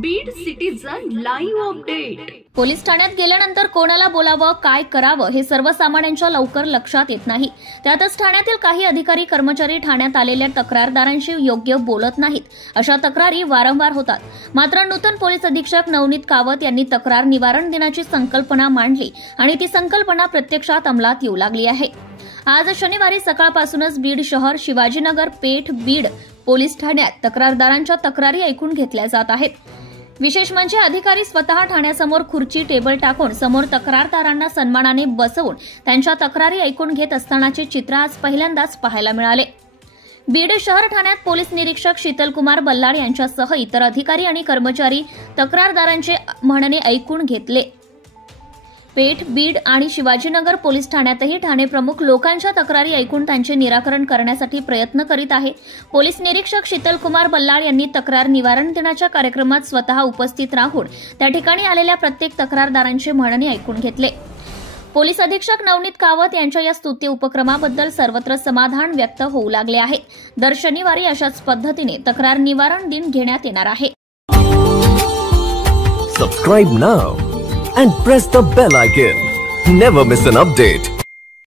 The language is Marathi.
Beed citizen live update. Police ठाण्यात गेल्यानंतर कोणाला बोलावं, काय करावं हे सर्वसामान्यांच्या लवकर लक्षात येत नाही। त्यातच ठाण्यातील काही अधिकारी कर्मचारी ठाण्यात आलेल्या तक्रारदारांशी योग्य बोलत नाहीत, अशा तक्रारी वारंवार होतात। मात्र नूतन पोलीस अधीक्षक नवनीत कावत यांनी तक्रार निवारण दिनाची संकल्पना मांडली आणि ती संकल्पना प्रत्यक्षात अंमलात येऊ लागली आहे। आज शनिवारी सकाळपासूनच बीड शहर, शिवाजीनगर, पेठ, बीड पोलीस ठाण्यात तक्रारदारांच्या तक्रारी ऐकून घेतल्या जात आहेत। विशेष म्हणजे अधिकारी स्वतः ठाण्यासमोर खुर्ची टेबल टाकून समोर तक्रारदारांना सन्मानाने बसवून त्यांच्या तक्रारी ऐकून घेत असतानाचे चित्र आज पहिल्यांदाच पाहायला मिळाले। बीड शहर ठाण्यात पोलीस निरीक्षक शीतलकुमार बल्लाळ यांच्यासह इतर अधिकारी आणि कर्मचारी तक्रारदारांचे म्हणणे ऐकून घेतले। पेठ, बीड आणि शिवाजीनगर पोलीस ठाण्यातही ठाणे प्रमुख लोकांच्या तक्रारी ऐकून त्यांचे निराकरण करण्यासाठी प्रयत्न करीत आहे। पोलीस निरीक्षक शीतलकुमार बल्लाळ यांनी तक्रार निवारण दिनाच्या कार्यक्रमात स्वतः उपस्थित राहून त्या ठिकाणी आलेल्या प्रत्येक तक्रारदारांचे म्हणणे ऐकून घेतले। पोलीस अधीक्षक नवनीत कावत यांच्या या स्तुत्य उपक्रमाबद्दल सर्वत्र समाधान व्यक्त होऊ लागले आहे। दर शनिवारी अशाच पद्धतीने तक्रार निवारण दिन घेण्यात येणार आहे। Subscribe now and press the bell icon. Never miss an update.